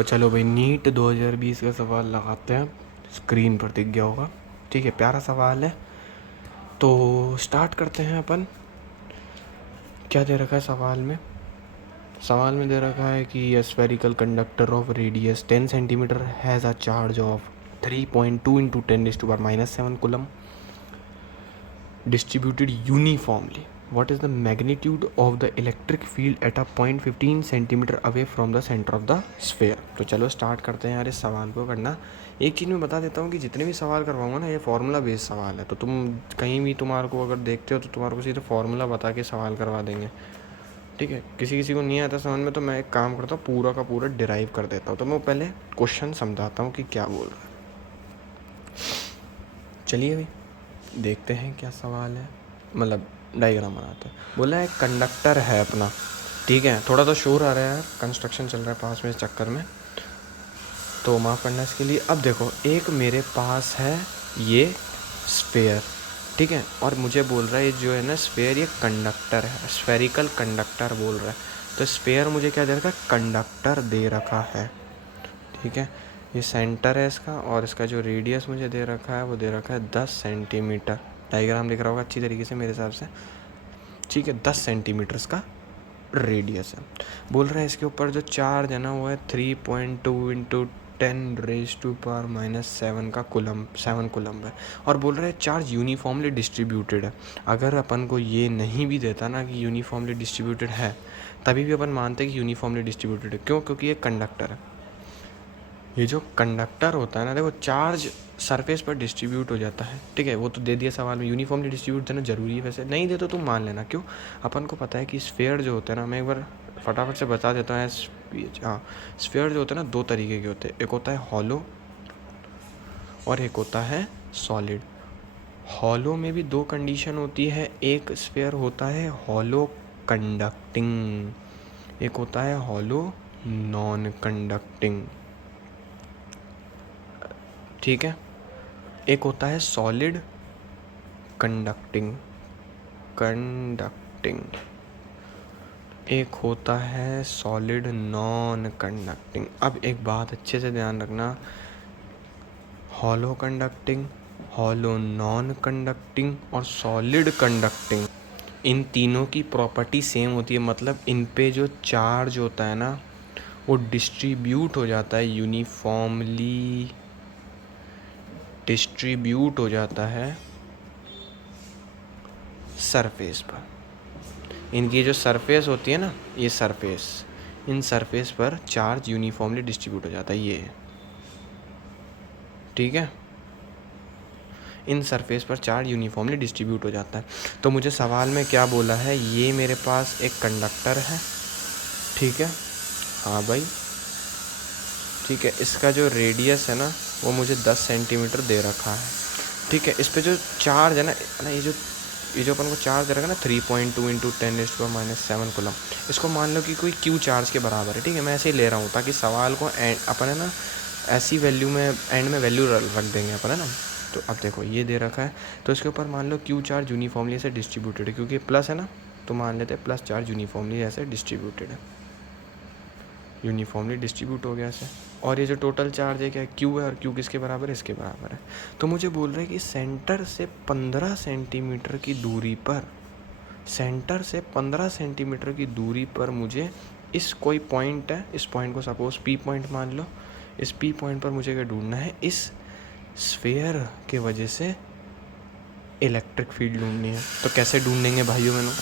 तो चलो भाई, नीट 2020 का सवाल लगाते हैं। स्क्रीन पर दिख गया होगा। ठीक है, प्यारा सवाल है तो स्टार्ट करते हैं अपन। क्या दे रखा है सवाल में? सवाल में दे रखा है कि ए spherical conductor of radius 10 centimetre has a charge of 3.2 into 10⁻⁻7 coulomb distributed uniformly. What is the magnitude of the electric field at a point 15 centimetre away from the center of the sphere? तो चलो start करते हैं यार इस सवाल को करना। एक चीज़ मैं बता देता हूँ कि जितने भी सवाल करवाऊंगा ना, ये फार्मूला बेस्ड सवाल है, तो तुम कहीं भी तुम्हारे को अगर देखते हो तो तुम्हारे को सीधे फार्मूला बता के सवाल करवा देंगे। ठीक है, किसी किसी को नहीं आता समझ में तो मैं एक काम करता हूँ, पूरा का पूरा डिराइव कर देता हूँ। तो मैं पहले क्वेश्चन समझाता हूँ कि क्या बोल रहा है। चलिए भाई देखते हैं क्या सवाल है, मतलब डायग्राम बनाते हैं। बोला है कंडक्टर है अपना, ठीक है, थोड़ा तो शोर आ रहा है, कंस्ट्रक्शन चल रहा है पास में, इस चक्कर में तो माफ़ करना इसके लिए। अब देखो, एक मेरे पास है ये स्फेयर, ठीक है, और मुझे बोल रहा है ये जो है ना स्फेयर, ये कंडक्टर है, स्फेरिकल कंडक्टर बोल रहा है। तो स्फेयर मुझे क्या दे रखा है? कंडक्टर दे रखा है, ठीक है। ये सेंटर है इसका, और इसका जो रेडियस मुझे दे रखा है वो दे रखा है 10 सेंटीमीटर। डायग्राम दिख रहा होगा अच्छी तरीके से मेरे हिसाब से, ठीक है। 10 सेंटीमीटर का रेडियस है। बोल रहा है इसके ऊपर जो चार्ज है ना वो है 3.2 इंटू 10⁻⁻7 का कुलम, 7 कुलम है। और बोल रहा है चार्ज यूनिफॉर्मली डिस्ट्रीब्यूटेड है। अगर अपन को ये नहीं भी देता ना कि यूनिफॉर्मली डिस्ट्रीब्यूटेड है, तभी भी अपन मानते हैं कि यूनिफॉर्मली डिस्ट्रीब्यूटेड है। क्यों? क्योंकि ये कंडक्टर है। ये जो कंडक्टर होता है ना, देखो चार्ज सरफेस पर डिस्ट्रीब्यूट हो जाता है, ठीक है। वो तो दे दिया सवाल में, यूनिफॉर्मली डिस्ट्रीब्यूट देना जरूरी है, वैसे नहीं दे तो तुम मान लेना। क्यों? अपन को पता है कि स्फेयर जो होता है ना, मैं एक बार फटाफट से बता देता हूँ। हाँ, स्फेयर जो होता है ना, दो तरीके के होते हैं। एक होता है हॉलो और एक होता है सॉलिड। हॉलो में भी दो कंडीशन होती है। एक स्फेयर होता है हॉलो कंडक्टिंग, एक होता है हॉलो नॉन कंडक्टिंग, ठीक है। एक होता है सॉलिड कंडक्टिंग, एक होता है सॉलिड नॉन कंडक्टिंग। अब एक बात अच्छे से ध्यान रखना, hollow conducting, hollow non conducting और सॉलिड कंडक्टिंग, इन तीनों की प्रॉपर्टी सेम होती है। मतलब इन पे जो चार्ज होता है ना वो डिस्ट्रीब्यूट हो जाता है, यूनिफॉर्मली डिस्ट्रीब्यूट हो जाता है सरफेस पर। इनकी जो सरफेस होती है ना, ये सरफेस, इन सरफेस पर चार्ज यूनिफॉर्मली डिस्ट्रीब्यूट हो जाता है, ये, ठीक है। इन सरफेस पर चार्ज यूनिफॉर्मली डिस्ट्रीब्यूट हो जाता है। तो मुझे सवाल में क्या बोला है? ये मेरे पास एक कंडक्टर है, ठीक है, हाँ भाई, ठीक है। इसका जो रेडियस है ना वो मुझे 10 सेंटीमीटर दे रखा है, ठीक है। इस पे जो चार्ज है ना, ये जो अपन को चार्ज दे रखा है ना 3.2 इंटू 10⁻⁻7 कूलम, इसको मान लो कि कोई क्यू चार्ज के बराबर है, ठीक है। मैं ऐसे ही ले रहा हूँ ताकि सवाल को अपन है ना ऐसी वैल्यू में एंड में वैल्यू रख देंगे अपन, है ना। तो अब देखो ये दे रखा है, तो इसके ऊपर मान लो क्यू चार्ज यूनिफॉर्मली ऐसे डिस्ट्रीब्यूटेड है, क्योंकि प्लस है ना, तो मान लेते हैं प्लस चार्ज यूनिफॉर्मली ऐसे डिस्ट्रीब्यूटेड है, यूनिफॉर्मली डिस्ट्रीब्यूट हो गया ऐसे। और ये जो टोटल चार्ज है क्या, क्यू है, और क्यू किसके बराबर है? इसके बराबर है। तो मुझे बोल रहे हैं कि सेंटर से 15 सेंटीमीटर की दूरी पर, सेंटर से 15 सेंटीमीटर की दूरी पर मुझे इस कोई पॉइंट है, इस पॉइंट को सपोज पी पॉइंट मान लो, इस पी पॉइंट पर मुझे क्या ढूंढना है? इस स्फेयर के वजह से इलेक्ट्रिक फील्ड ढूंढनी है। तो कैसे ढूंढेंगे भाइयों बहनों?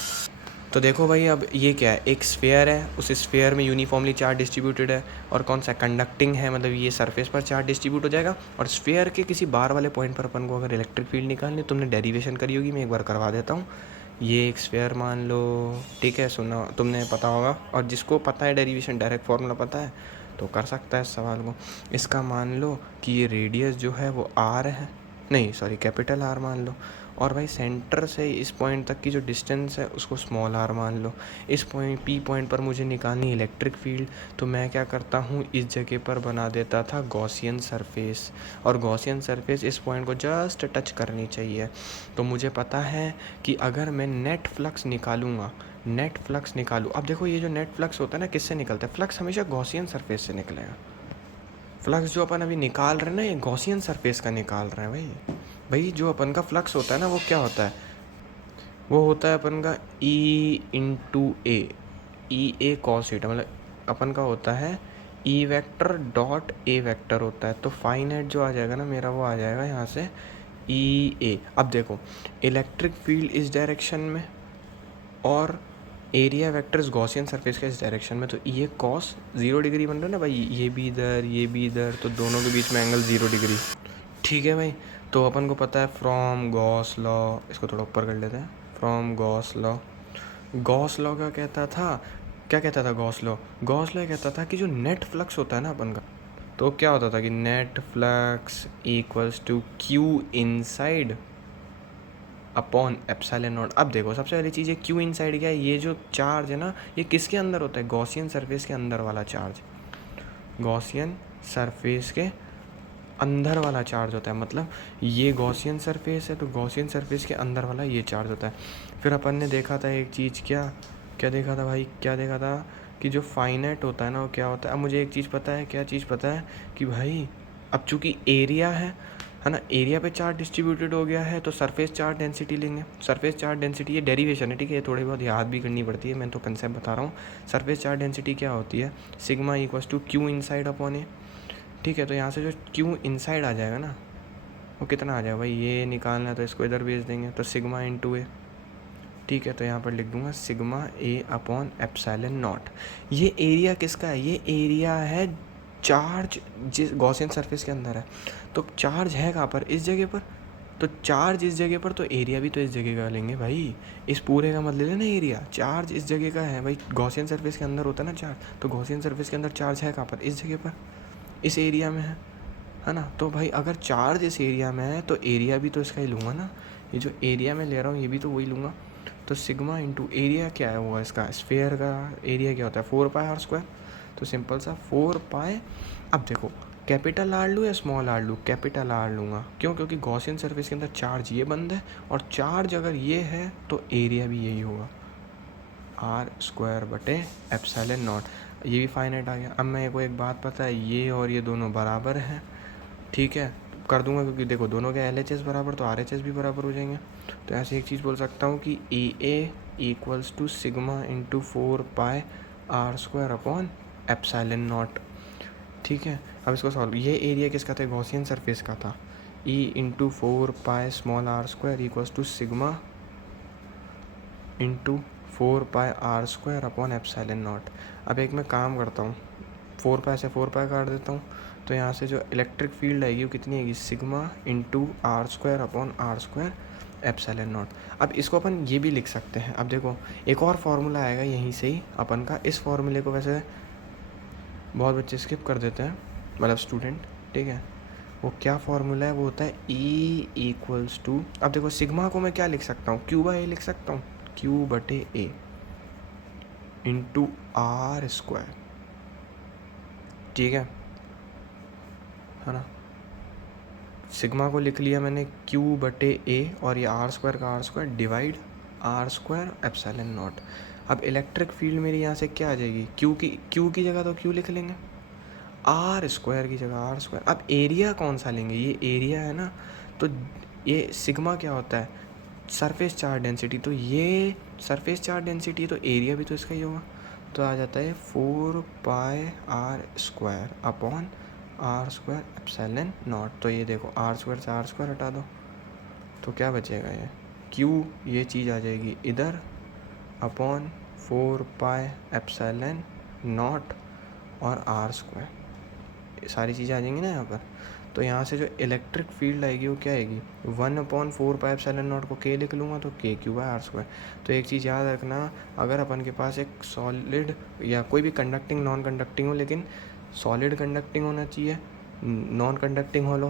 तो देखो भाई, अब ये क्या है? एक स्फेयर है, उस स्फेयर में यूनिफॉर्मली चार्ज डिस्ट्रीब्यूटेड है, और कौन सा? कंडक्टिंग है, मतलब ये सरफेस पर चार्ज डिस्ट्रीब्यूट हो जाएगा। और स्फेयर के किसी बार वाले पॉइंट पर अपन को अगर इलेक्ट्रिक फील्ड निकालनी, तुमने डेरिवेशन करी होगी, मैं एक बार करवा देता हूँ। ये एक स्फेयर मान लो, ठीक है, सुना तुमने, पता होगा, और जिसको पता है डेरिवेशन, डायरेक्ट फार्मूला पता है, तो कर सकता है इस सवाल को। इसका मान लो कि ये रेडियस जो है वो आर है, नहीं सॉरी कैपिटल आर मान लो, और भाई सेंटर से इस पॉइंट तक की जो डिस्टेंस है उसको स्मॉल आर मान लो। इस पॉइंट पी पॉइंट पर मुझे निकालनी इलेक्ट्रिक फील्ड, तो मैं क्या करता हूँ, इस जगह पर बना देता था गॉसियन सरफेस, और गॉसियन सरफेस इस पॉइंट को जस्ट टच करनी चाहिए। तो मुझे पता है कि अगर मैं नेट फ्लक्स निकालूंगा, नेट फ्लक्स निकालूँ, अब देखो ये जो नेट फ्लक्स होता है ना, किससे निकलता है? फ्लक्स हमेशा गॉसियन सरफेस से निकलेगा, फ्लक्स जो अपन अभी निकाल रहे हैं ना, ये गॉसियन सरफेस का निकाल रहे हैं भाई। भाई जो अपन का फ्लक्स होता है ना, वो क्या होता है, वो होता है अपन का ई इंटू ए कॉस थीटा, मतलब अपन का होता है E vector dot A vector होता है। तो फाइनाइट जो आ जाएगा ना मेरा, वो आ जाएगा यहाँ से ई ए। अब देखो इलेक्ट्रिक फील्ड इस डायरेक्शन में और एरिया वेक्टर इस गॉसियन सरफेस का इस डायरेक्शन में, तो ये कॉस 0 डिग्री बन रहा है ना भाई, ये भी इधर, तो दोनों के बीच में एंगल 0 डिग्री। ठीक है भाई, तो अपन को पता है फ्रॉम गॉस लॉ, इसको थोड़ा ऊपर कर लेते हैं, फ्रॉम गॉस लॉ क्या कहता था, गॉस लॉ कहता था कि जो नेट फ्लक्स होता है ना अपन का, तो क्या होता था कि net flux equals to q inside upon epsilon not. अब देखो सबसे पहली चीज़ है क्यू इनसाइड क्या है, ये जो चार्ज है ना, ये किसके अंदर होता है, गॉसियन सरफेस के अंदर वाला चार्ज, गॉसियन सरफेस के अंदर वाला चार्ज होता है। मतलब ये गॉसियन सरफेस है, तो गॉसियन सरफेस के अंदर वाला ये चार्ज होता है। फिर अपन ने देखा था एक चीज़, क्या देखा था भाई, क्या देखा था कि जो फाइनाइट होता है ना, वो क्या होता है। अब मुझे एक चीज़ पता है, क्या चीज़ पता है कि भाई अब चूँकि एरिया है ना, एरिया पे चार्ज डिस्ट्रीब्यूटेड हो गया है, तो सरफेस चार्ज डेंसिटी लेंगे। सरफेस चार्ज डेंसिटी ये डेरिवेशन है, ठीक है, ये थोड़ी बहुत याद भी करनी पड़ती है, मैं तो कंसेप्ट बता रहा हूँ। सरफेस चार्ज डेंसिटी क्या होती है, sigma equals to q inside upon A. ठीक है, तो यहाँ से जो क्यू इनसाइड आ जाएगा ना, वो कितना आ जाएगा भाई, ये निकालना है तो इसको इधर भेज देंगे, तो सिग्मा इंटू ए। ठीक है, तो यहाँ पर लिख दूंगा sigma A upon epsilon not. ये एरिया किसका है, ये एरिया है चार्ज जिस गॉसियन सरफेस के अंदर है। तो चार्ज है कहाँ पर, इस जगह पर, तो चार्ज इस जगह पर, तो एरिया भी तो इस जगह का लेंगे भाई। इस पूरे का मतलब है ना एरिया, चार्ज इस जगह का है भाई, गॉसियन सरफेस के अंदर होता है ना चार्ज, तो गॉसियन सरफेस के अंदर चार्ज है कहाँ पर, इस जगह पर, इस एरिया में है ना। तो भाई अगर चार्ज इस एरिया में है, तो एरिया भी तो इसका ही लूँगा ना, ये जो एरिया में ले रहा हूँ ये भी तो वही लूँगा। तो सिग्मा इंटू एरिया क्या है हुआ इसका, स्फेयर का एरिया क्या होता है, 4 पाई आर स्क्वायर। तो सिंपल सा 4 पाई। अब देखो कैपिटल आर लूँ या स्मॉल आर लूँ, कैपिटल आर लूँगा, क्यों, क्योंकि गॉसियन सरफेस के अंदर चार्ज ये बंद है, और चार्ज अगर ये है तो एरिया भी यही होगा, आर स्क्वायर बटे एप्सिलॉन नॉट। ये भी फाइनाइट आ गया। अब मेरे को एक बात पता है, ये और ये दोनों बराबर हैं, ठीक है, कर दूंगा, क्योंकि देखो दोनों के LHS बराबर, तो RHS भी बराबर हो जाएंगे। तो ऐसे एक चीज़ बोल सकता हूँ कि AA equals to sigma into 4 pi r square upon epsilon not. ठीक है, अब इसको सॉल्व, ये एरिया किसका था, गॉसियन सरफेस का था। E into 4 pi small r square equals to sigma into 4 pi r square upon epsilon not. अब एक मैं काम करता हूँ, 4 पाई से 4 पाई काट देता हूँ, तो यहाँ से जो इलेक्ट्रिक फील्ड आएगी वो कितनी आएगी, sigma into r square upon r square epsilon not. अब इसको अपन ये भी लिख सकते हैं। अब देखो एक और फार्मूला आएगा यहीं से ही अपन का, इस फार्मूले को वैसे बहुत बच्चे स्किप कर देते हैं, मतलब स्टूडेंट, ठीक है। वो क्या फार्मूला है, वो होता है E इक्वल्स टू, अब देखो सिग्मा को मैं क्या लिख सकता हूँ, क्यू बाई ए लिख सकता हूँ, क्यू बटे ए इंटू आर स्क्वायर, ठीक है ना। सिग्मा को लिख लिया मैंने क्यू बटे ए, और ये आर स्क्वायर का r square divide r square epsilon not. अब इलेक्ट्रिक फील्ड मेरी यहाँ से क्या आ जाएगी, क्यू की जगह तो क्यू लिख लेंगे, आर स्क्वायर की जगह आर स्क्वायर। अब एरिया कौन सा लेंगे, ये एरिया है ना, तो ये सिग्मा क्या होता है, सरफेस चार्ज डेंसिटी, तो ये सरफेस चार्ज डेंसिटी है, तो एरिया भी तो इसका ही होगा। तो आ जाता है 4 pi r square upon r square epsilon naught. तो ये देखो आर स्क्वायर से आर स्क्वायर हटा दो, तो क्या बचेगा, ये क्यू, ये चीज़ आ जाएगी इधर, अपॉन 4 पाई एप्सिलॉन नॉट और आर स्क्वायर, सारी चीज़ें आ जाएंगी ना यहाँ पर। तो यहाँ से जो इलेक्ट्रिक फील्ड आएगी वो क्या आएगी, 1/4 पाई एप्सिलॉन नॉट को के लिख लूँगा, तो के क्यू बाई आर स्क्वायर। तो एक चीज़ याद रखना, अगर अपन के पास एक सॉलिड या कोई भी कंडक्टिंग नॉन कंडक्टिंग हो, लेकिन सॉलिड कंडक्टिंग होना चाहिए, नॉन कंडक्टिंग हॉलो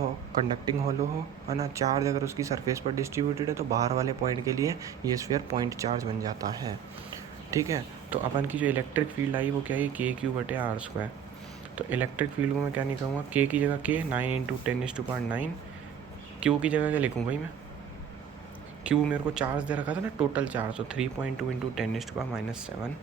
हो, है ना, चार्ज अगर उसकी सरफेस पर डिस्ट्रीब्यूटेड है, तो बाहर वाले पॉइंट के लिए ये स्फीयर पॉइंट चार्ज बन जाता है, ठीक है। तो अपन की जो इलेक्ट्रिक फील्ड आई वो क्या है, के क्यू बटे आर स्क्वायर। तो इलेक्ट्रिक फील्ड को मैं क्या निकालूंगा, के की जगह के 9 इंटू 10⁻⁹, क्यू की जगह क्या लिखूँ भाई मैं, क्यू मेरे को चार्ज दे रखा था ना टोटल चार्ज, तो 3.2 इंटू 10⁻⁷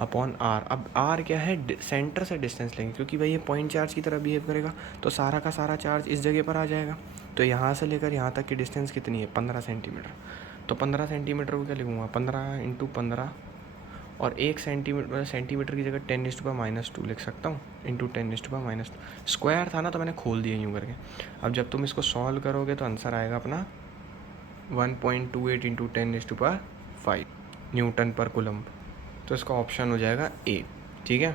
अपॉन आर। अब आर क्या है, सेंटर से डिस्टेंस लेंगे, क्योंकि भाई ये पॉइंट चार्ज की तरह बिहेव करेगा, तो सारा का सारा चार्ज इस जगह पर आ जाएगा। तो यहाँ से लेकर यहाँ तक की डिस्टेंस कितनी है, 15 सेंटीमीटर। तो 15 सेंटीमीटर को क्या लिखूँगा, 15 इंटू 15, और 1 सेंटीमीटर की जगह 10⁻² लिख सकता हूँ, इंटू 10⁻²। स्क्वायर था ना तो मैंने खोल दिया यूँ करके। अब जब तुम इसको सॉल्व करोगे तो आंसर आएगा अपना 1.28 इंटू 10⁵ न्यूटन पर कूलम्ब। तो इसका ऑप्शन हो जाएगा ए। ठीक है।